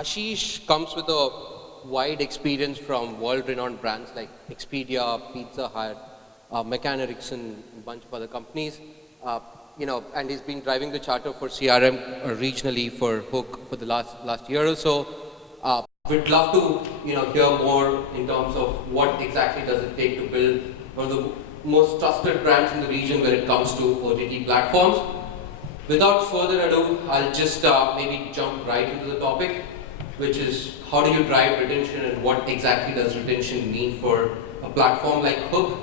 Ashish comes with a wide experience from world-renowned brands like Expedia, Pizza Hut, McCann Erickson, a bunch of other companies. And he's been driving the charter for CRM regionally for HOOQ for the last year or so. We'd love to hear more in terms of what exactly does it take to build one of the most trusted brands in the region when it comes to OTT platforms. Without further ado, I'll just maybe jump right into the topic, which is how do you drive retention and what exactly does retention mean for a platform like HOOQ?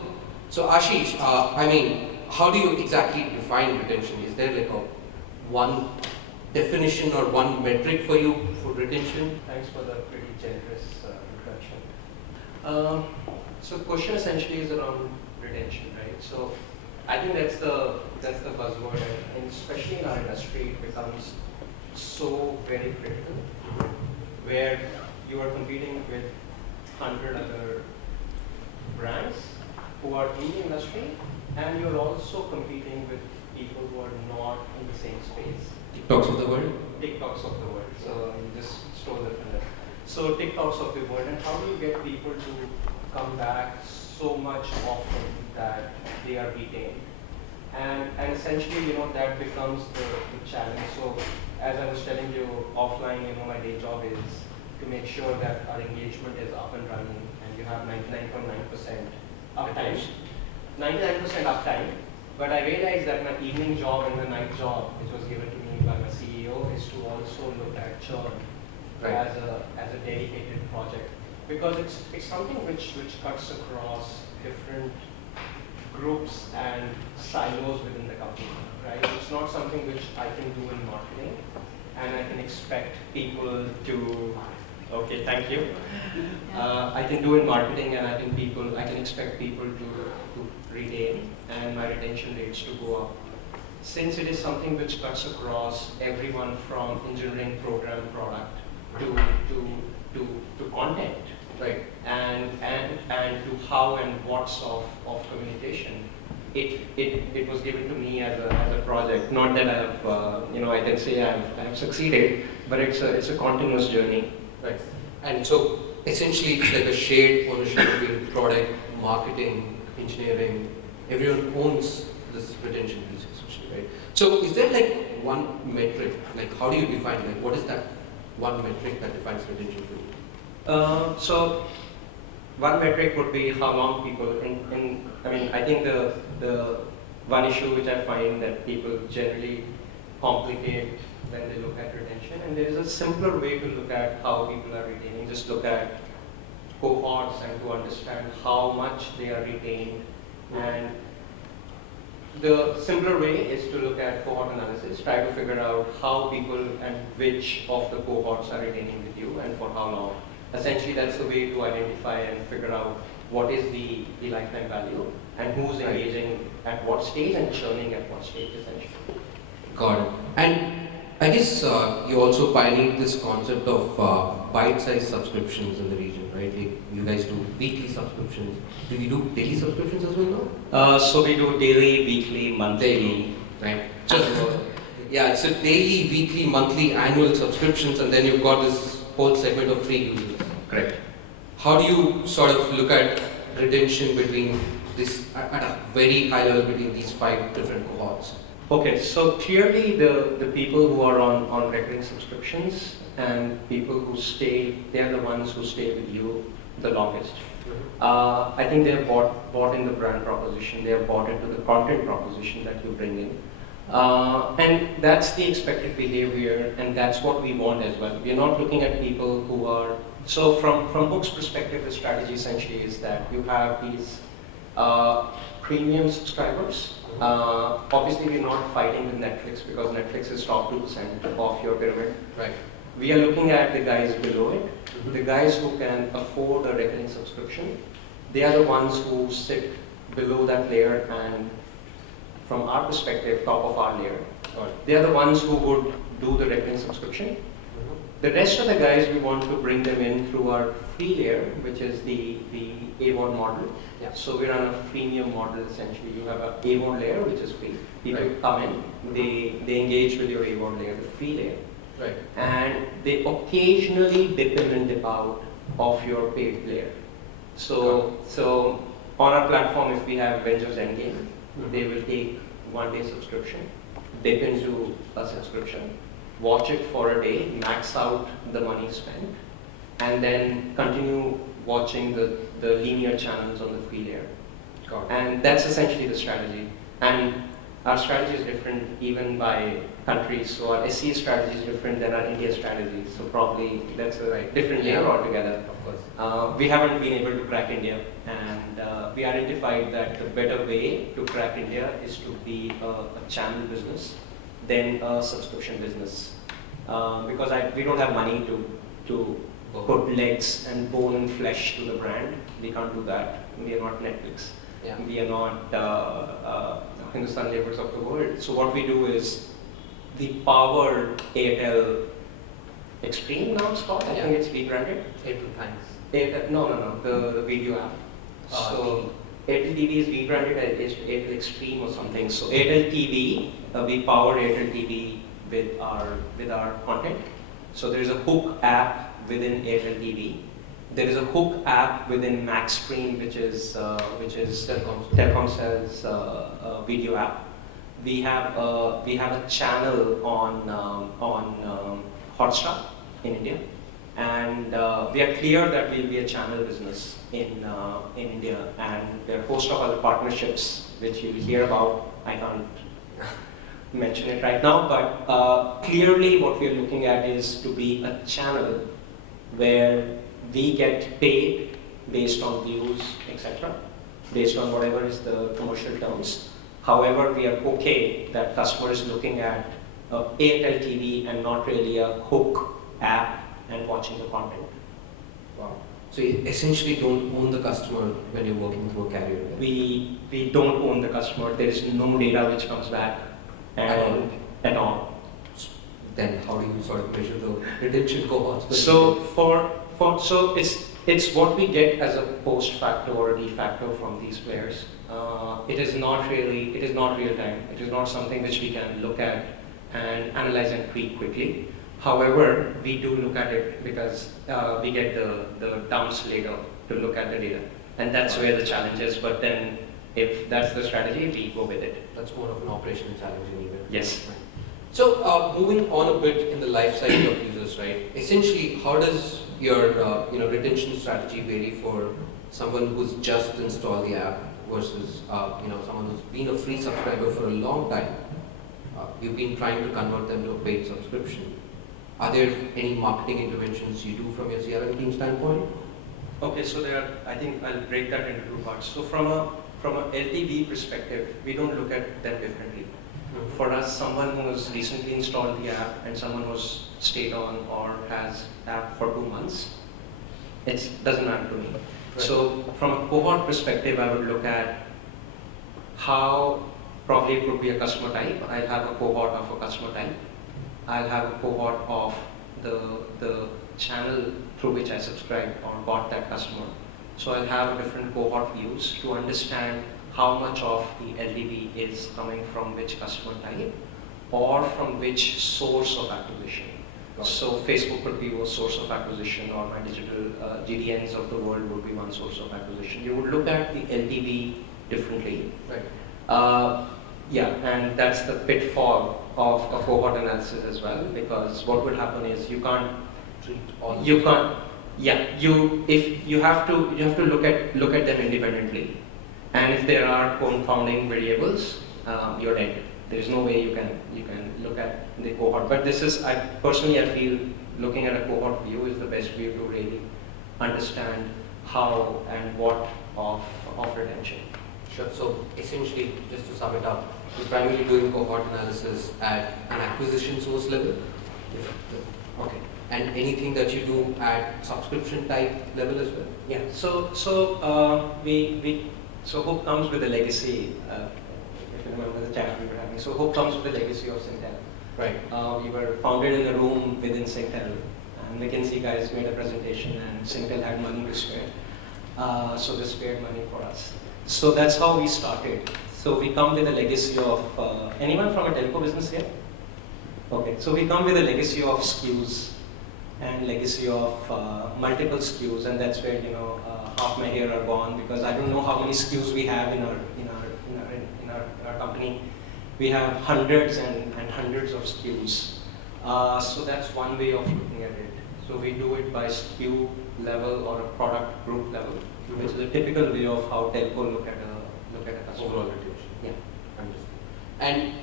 So Ashish, how do you exactly define retention? Is there like one definition or one metric for you for retention? Thanks for the pretty generous introduction. So the question essentially is around retention, right? So I think that's the buzzword, and especially in our industry, it becomes so very critical, where you are competing with 100 other brands who are in the industry, and you're also competing with people who are not in the same space. TikToks of the world? TikToks of the world. So you just stole that from there. So TikToks of the world, and how do you get people to come back so much often that they are retained? And essentially, that becomes the challenge. So as I was telling you offline, my day job is to make sure that our engagement is up and running, and you have 99.9% uptime. 99% uptime. But I realized that my evening job and the night job, which was given to me by my CEO, is to also look at churn as a dedicated project, because it's something which cuts across different groups and silos within the company, right? It's not something which I can do in marketing, and I can expect people to. Okay, thank you. I can do in marketing, and I can expect people to retain, and my retention rates to go up. Since it is something which cuts across everyone from engineering, program, product to content, right? And to how and what's of communication. It was given to me as a project. Not that I have I can say I have succeeded, but it's a continuous journey. Right. And so essentially it's like a shared ownership between product, marketing, engineering. Everyone owns this retention piece essentially, right? So is there like one metric? Like how do you define, like what is that one metric that defines retention for you? So one metric would be how long people, I think the one issue which I find that people generally complicate when they look at retention, and there is a simpler way to look at how people are retaining. Just look at cohorts and to understand how much they are retained. And the simpler way is to look at cohort analysis, try to figure out how people and which of the cohorts are retaining with you and for how long. Essentially, that's the way to identify and figure out what is the lifetime value and who's engaging at what stage and churning at what stage, essentially. Got it. And I guess you also pioneered this concept of bite-sized subscriptions in the region, right? Like you guys do weekly subscriptions. Do you do daily subscriptions as well now? So we do daily, weekly, monthly. Daily, right? So, yeah, so daily, weekly, monthly, annual subscriptions, and then you've got this whole segment of free users. Correct. How do you sort of look at retention between this, at a very high level, between these 5 different cohorts? Okay, so clearly the people who are on recurring subscriptions and people who stay, they are the ones who stay with you the longest. I think they have bought in the brand proposition, they have bought into the content proposition that you bring in. And that's the expected behavior, and that's what we want as well. We're not looking at people who are, so from HOOQ's perspective, the strategy essentially is that you have these premium subscribers. Obviously, we're not fighting with Netflix because Netflix is top 2% of your pyramid. Right. We are looking at the guys below it, the guys who can afford a recurring subscription. They are the ones who sit below that layer and, from our perspective, top of our layer. They are the ones who would do the recurring subscription. The rest of the guys, we want to bring them in through our free layer, which is the AWOD model. Yeah. So we're on a freemium model essentially. You have a AWOD layer, which is free. People come in, they engage with your AWOD layer, the free layer. Right. And they occasionally dip in and dip out of your paid player. So on our platform, if we have Avengers Endgame, they will take 1 day subscription, dip into a subscription, watch it for a day, max out the money spent, and then continue watching the linear channels on the free layer. And that's essentially the strategy. And our strategy is different even by countries. So our SC strategy is different than our India strategy. So probably that's a different layer altogether. Of course. We haven't been able to crack India, and we identified that the better way to crack India is to be a channel business than a subscription business. Because we don't have money to put legs and bone and flesh to the brand. We can't do that. We are not Netflix. Yeah. We are not Hindustan Labors of the world. So what we do is we power Airtel Extreme now it's called. I think it's rebranded. Airtel Thanks. No, the video app. So Airtel TV is rebranded as Airtel Extreme or something. So Airtel TV, we power Airtel TV with our content. So there is a HOOQ app within Airtel TV. There is a HOOQ app within MaxStream, which is Telkomsel's video app. We have a channel on Hotstar in India, and we are clear that we'll be a channel business in India, and there are a host of other partnerships which you will hear about. I can't mention it right now, but clearly what we are looking at is to be a channel where we get paid based on views, etc., based on whatever is the commercial terms. However, we are okay that customer is looking at Airtel TV and not really a HOOQ app and watching the content. Wow. So you essentially don't own the customer when you're working through a carrier. Right? We don't own the customer. There is no data which comes back at all. Then how do you sort of measure the retention cohorts? So it's what we get as a post facto or a de facto from these players. It is not real time. It is not something which we can look at and analyze and tweak quickly. However, we do look at it because we get the dumps later to look at the data, and that's where the challenge is. But then, if that's the strategy, we go with it. That's more of an operational challenge anyway. Yes. Right. So moving on a bit in the life cycle of users, right? Essentially, how does your retention strategy vary for someone who's just installed the app versus someone who's been a free subscriber for a long time? You've been trying to convert them to a paid subscription. Are there any marketing interventions you do from your CRM team standpoint? Okay, so I think I'll break that into two parts. So from a LTV perspective, we don't look at them differently. For us, someone who has recently installed the app and someone who's stayed on or has app for 2 months, it doesn't matter to me. Right. So from a cohort perspective, I would look at how probably it would be a customer type. I'll have a cohort of a customer type. I'll have a cohort of the channel through which I subscribed or bought that customer. So I'll have different cohort views to understand how much of the LTV is coming from which customer type or from which source of acquisition. So Facebook would be a source of acquisition, or my digital GDNs of the world would be one source of acquisition. You would look at the LTV differently. Right. And that's the pitfall of a cohort analysis as well, because what would happen is you have to look at them independently. And if there are confounding variables, you're dead. There is no way you can look at the cohort. But I feel looking at a cohort view is the best way to really understand how and what of retention. Sure. So essentially, just to sum it up, you're primarily doing cohort analysis at an acquisition source level. Okay. And anything that you do at subscription type level as well? Yeah. So HOOQ comes with a legacy. If you remember the chat we were having. So HOOQ comes with a legacy of Singtel. Right. We were founded in a room within Singtel, and McKinsey guys made a presentation, and Singtel had money to spare. So they spared money for us. So that's how we started. So we come with a legacy of anyone from a telco business here? Okay, so we come with a legacy of SKUs and legacy of multiple SKUs, and that's where half my hair are gone, because I don't know how many SKUs we have in our company. We have hundreds and hundreds of SKUs. So that's one way of looking at it. So we do it by SKU level or a product group level, which is a typical way of how telco look at a customer. Overall retention. Yeah. Understood. And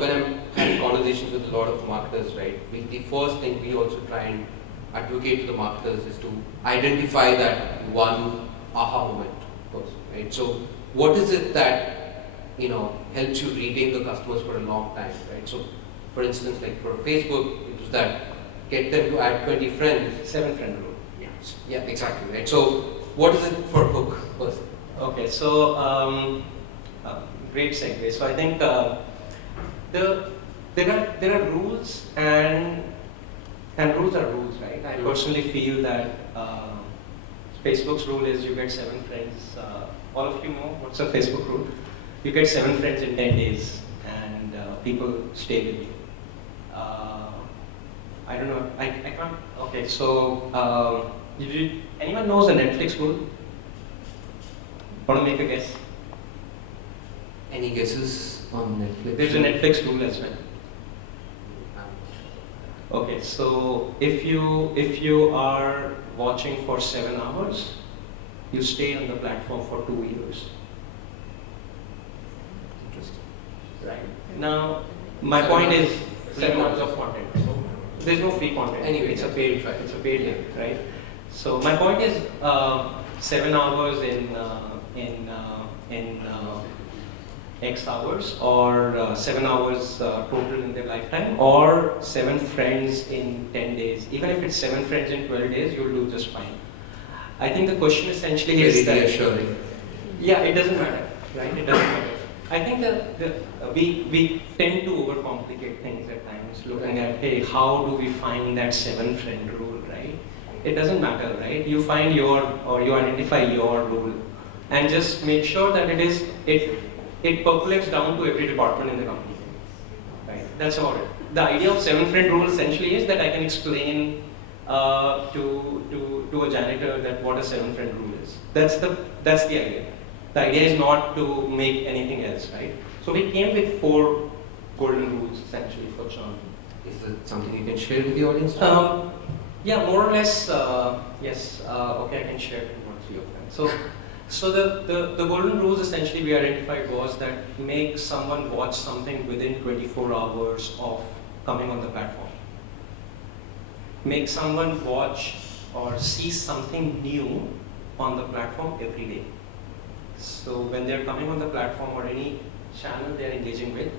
when I'm having conversations with a lot of marketers, right, the first thing we also try and advocate to the marketers is to identify that one aha moment first, right? So what is it that helps you retain the customers for a long time, right? So for instance, like for Facebook, it was that get them to add 20 friends. 7-friend rule. Yeah, exactly, right? So what is it for HOOQ first? Okay, so great segue. So I think there are rules and rules are rules, right? I personally feel that Facebook's rule is you get 7 friends. All of you know what's a Facebook rule? You get 7 friends in 10 days, and people stay with you. I don't know. I can't. Okay, so anyone knows the Netflix rule? Want to make a guess? Any guesses on Netflix? There's a Netflix rule as well. Okay, so if you are watching for 7 hours, you stay on the platform for 2 years. Interesting. Right. Now, my point is 7 hours of content. So there's no free content. Anyway, it's a paid link, right? So my point is 7 hours in X hours, or 7 hours total in their lifetime, or 7 friends in 10 days. Even if it's 7 friends in 12 days, you'll do just fine. I think the question essentially is that... reassuring. Yeah, it doesn't matter, right? It doesn't matter. I think we tend to overcomplicate things at times, looking at, hey, how do we find that 7-friend rule, right? It doesn't matter, right? You find you identify your rule, and just make sure that it percolates down to every department in the company, right? That's about it. The idea of 7-friend rule essentially is that I can explain to a janitor that what a 7-friend rule is. That's the idea. The idea is not to make anything else, right? So we came with 4 golden rules essentially for churn. Is it something you can share with the audience? Yeah, more or less, yes. Okay, I can share it with 3 of them. So the golden rules essentially we identified was that make someone watch something within 24 hours of coming on the platform. Make someone watch or see something new on the platform every day. So when they're coming on the platform or any channel they're engaging with,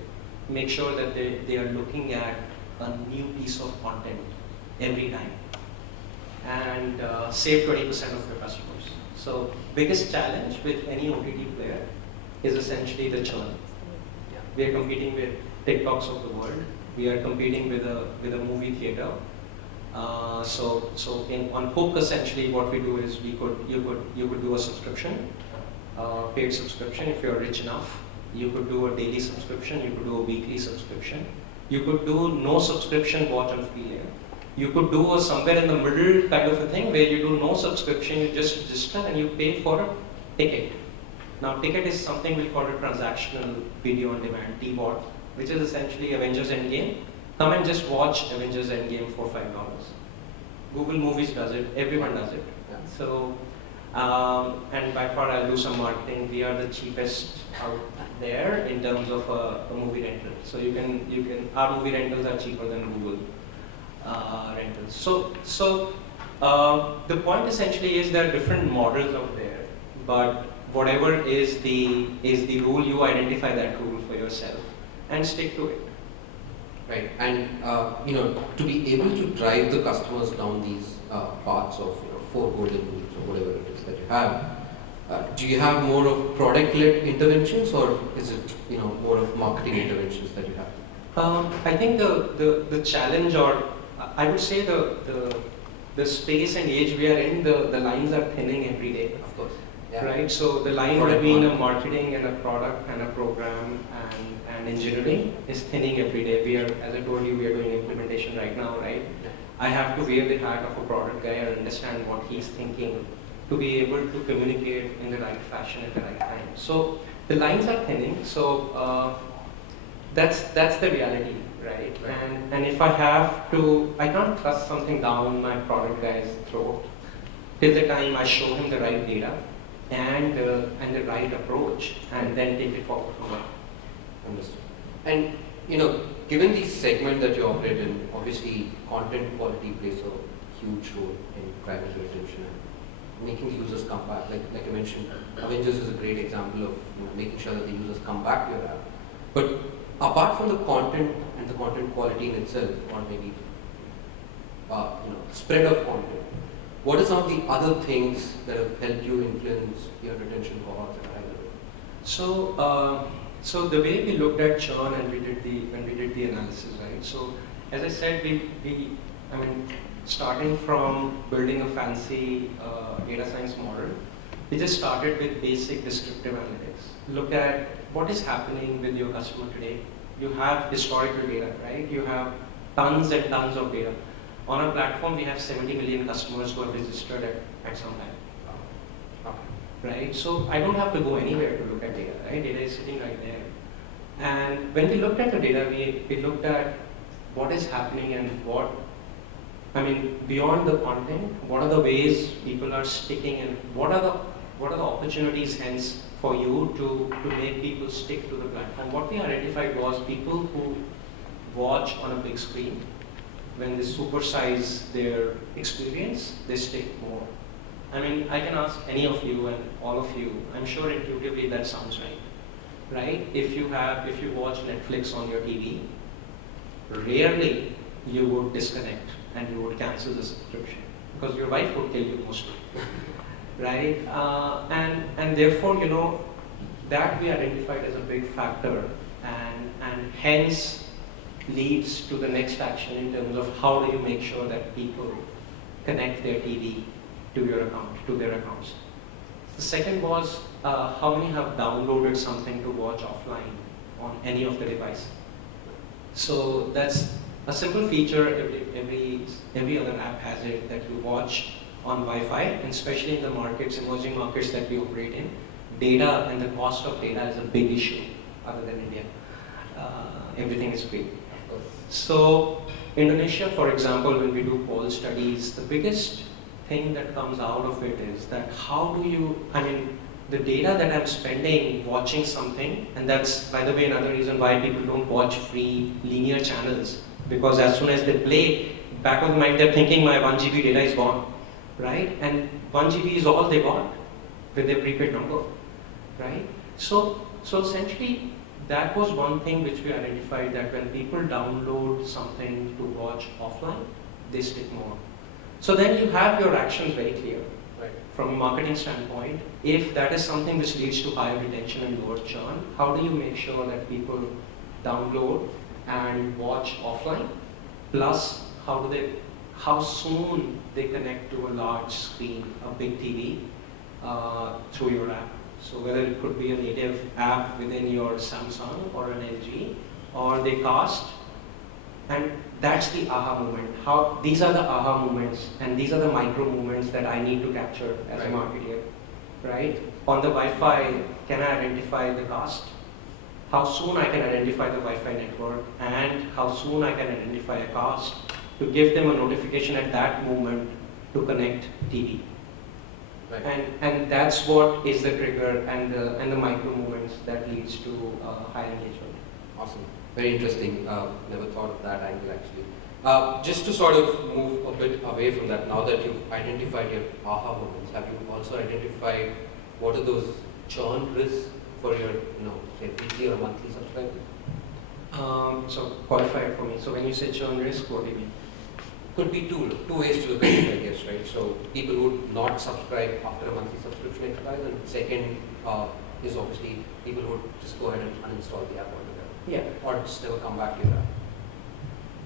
make sure that they are looking at a new piece of content every time, and save 20% of your customers. So biggest challenge with any OTT player is essentially the churn. Yeah. We are competing with TikToks of the world. We are competing with a movie theater. On HOOQ essentially what we do is you could do a subscription, paid subscription if you're rich enough. You could do a daily subscription. You could do a weekly subscription. You could do no subscription, watch on free layer. You could do a somewhere in the middle kind of a thing where you do no subscription, you just register and you pay for a ticket. Now ticket is something we call a transactional video on demand, TVOD, which is essentially Avengers Endgame. Come and just watch Avengers Endgame for $5. Google Movies does it, everyone does it. Yeah. So, and by far I'll do some marketing. We are the cheapest out there in terms of a movie rental. So our movie rentals are cheaper than Google rentals. So the point essentially is there are different models out there, but whatever is the rule, you identify that rule for yourself and stick to it. Right, and to be able to drive the customers down these paths of 4 golden rules or whatever it is that you have, do you have more of product-led interventions, or is it more of marketing interventions that you have? I think the challenge, or I would say the space and age we are in, the lines are thinning every day. Of course. Yeah. right? So the line between a marketing and a product and a program and engineering is thinning every day. We are, as I told you, we are doing implementation right now, right? Yeah. I have to wear the hat of a product guy and understand what he's thinking to be able to communicate in the right fashion at the right time. So the lines are thinning. So that's the reality, right? And if I have to, I can't thrust something down my product guy's throat till the time I show him the right data and the right approach, and then take it forward from there. Understood. And given the segment that you operate in, obviously content quality plays a huge role in driving retention and making the users come back. Like I mentioned, Avengers is a great example of making sure that the users come back to your app. But apart from the content and the content quality in itself, or maybe spread of content, what are some of the other things that have helped you influence your retention cohorts at a high level? So the way we looked at churn and when we did the analysis, right? So as I said, I mean, starting from building a fancy data science model, we just started with basic descriptive analytics. Look at what is happening with your customer today. You have historical data, right? You have tons and tons of data. On our platform, we have 70 million customers who have registered at some time. Right? So I don't have to go anywhere to look at data, right? Data is sitting right there. And when we looked at the data, we looked at what is happening and beyond the content, what are the ways people are sticking, and what are the opportunities hence for you to make people stick to the platform. What we identified was people who watch on a big screen. When they supersize their experience, they stick more. I mean, I can ask any of you and all of you, I'm sure intuitively that sounds right? If you watch Netflix on your TV, rarely you would disconnect and you would cancel the subscription because your wife would kill you mostly, right? And therefore, that we identified as a big factor, and hence leads to the next action in terms of how do you make sure that people connect their TV to your account, to their accounts. The second was how many have downloaded something to watch offline on any of the devices. So that's a simple feature. Every other app has it, that you watch on Wi-Fi, and especially in the emerging markets that we operate in, data and the cost of data is a big issue other than India. Everything is free. So Indonesia, for example, when we do poll studies, the biggest thing that comes out of it is that the data that I'm spending watching something, and that's, by the way, another reason why people don't watch free linear channels, because as soon as they play, back of the mind they're thinking my 1 GB data is gone, right? And 1 GB is all they got with their prepaid number, right? So essentially, that was one thing which we identified, that when people download something to watch offline, they stick more. So then you have your actions very clear, right? From a marketing standpoint, if that is something which leads to higher retention and lower churn, how do you make sure that people download and watch offline? Plus, how soon they connect to a large screen, a big TV, through your app. So whether it could be a native app within your Samsung or an LG, or they cast, and that's the aha moment. These are the aha moments, and these are the micro moments that I need to capture as a marketer, right? On the Wi-Fi, can I identify the cast? How soon I can identify the Wi-Fi network, and how soon I can identify a cast to give them a notification at that moment to connect TV. Right. And that's what is the trigger and the micro movements that leads to high engagement. Awesome. Very interesting. Never thought of that angle actually. Just to sort of move a bit away from that, now that you've identified your aha moments, have you also identified what are those churn risks for your, say weekly or monthly subscribers? So qualify it for me. So when you say churn risk, what do you mean? Could be two ways to look at it, I guess, right? So people would not subscribe after a monthly subscription expires, and second is obviously people would just go ahead and uninstall the app altogether. Yeah. Or just never come back to your app.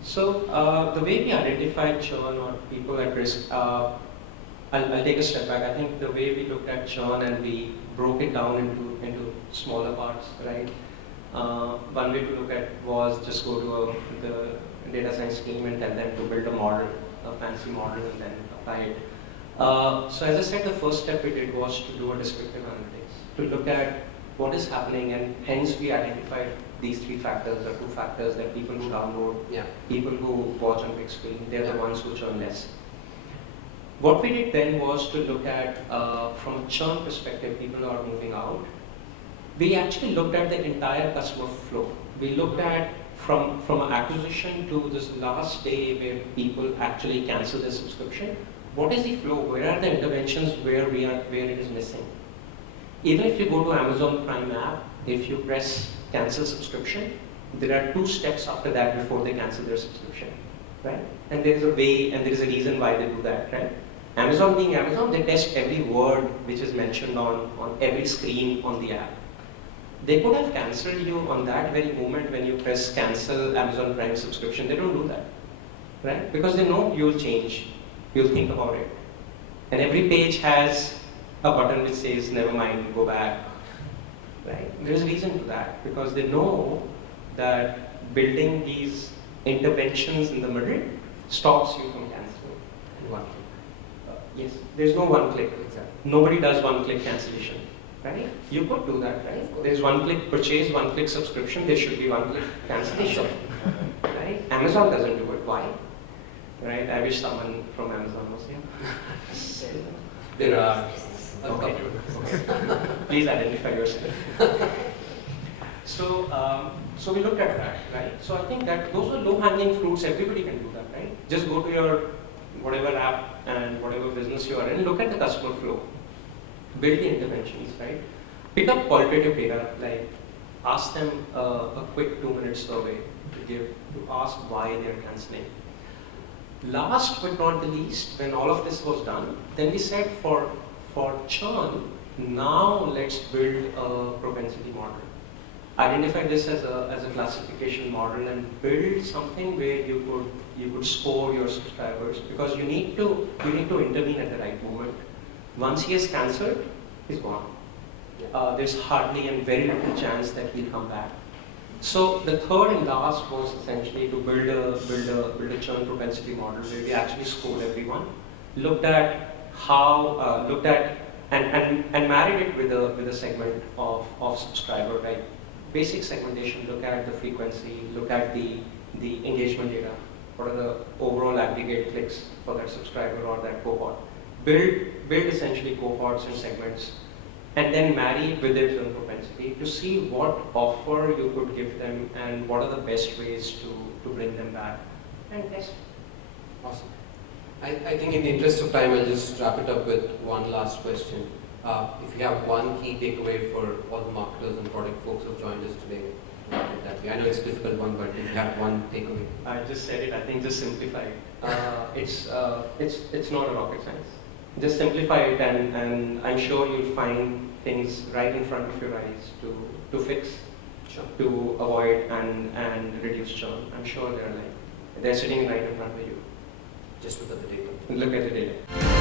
So the way we identify churn or people at risk, I I'll take a step back. I think the way we looked at churn and we broke it down into smaller parts, right? One way to look at was just go to the data science team and tell them to build a model, a fancy model, and then apply it. So as I said, the first step we did was to do a descriptive analytics, to look at what is happening, and hence we identified these three factors or two factors, that people who download, people who watch on big screen, they're the ones who churn less. What we did then was to look at, from a churn perspective, people who are moving out. We actually looked at the entire customer flow. We looked at from acquisition to this last day where people actually cancel their subscription. What is the flow? Where are the interventions where it is missing? Even if you go to Amazon Prime app, if you press cancel subscription, there are 2 steps after that before they cancel their subscription, right? And there is a way and there is a reason why they do that, right? Amazon being Amazon, they test every word which is mentioned on every screen on the app. They could have cancelled you on that very moment when you press cancel Amazon Prime subscription. They don't do that, right? Because they know you'll change, you'll think about it. And every page has a button which says, never mind, go back, right? There's a reason to that, because they know that building these interventions in the middle stops you from cancelling in one click. Yes, there's no one click. Exactly. Nobody does one click cancellation, right? You could do that, right? There's one click purchase, one click subscription, there should be one click cancellation, right? Amazon doesn't do it. Why? Right? I wish someone from Amazon was here. There are. Okay. Please identify yourself. So we looked at that, right? So I think that those are low-hanging fruits. Everybody can do that, right? Just go to your whatever app and whatever business you are in, look at the customer flow, build the interventions, right? Pick up qualitative data, like ask them a quick 2-minute survey to ask why they're canceling. Last but not the least, when all of this was done, then we said for churn, now let's build a propensity model. Identify this as a classification model and build something where you could score your subscribers, because you need to intervene at the right moment. Once he has cancelled, he's gone. There's hardly and very little chance that he'll come back. So the third and last was essentially to build a churn propensity model where we actually scored everyone, looked at and married it with a segment of subscriber, right? Basic segmentation, look at the frequency, look at the engagement data, what are the overall aggregate clicks for that subscriber or that cohort. Build essentially cohorts and segments, and then marry it with their churn propensity to see what offer you could give them and what are the best ways to bring them back and test. Awesome. I think in the interest of time, I'll just wrap it up with one last question. If you have one key takeaway for all the marketers and product folks who have joined us today, what would that be? I know it's a difficult one, but if you have one takeaway. I just said it, I think just simplify it. It's not a rocket science. Just simplify it, and I'm sure you'll find things right in front of your eyes to fix, to avoid and reduce churn. I'm sure they're sitting right in front of you. Just look at the data. Look at the data.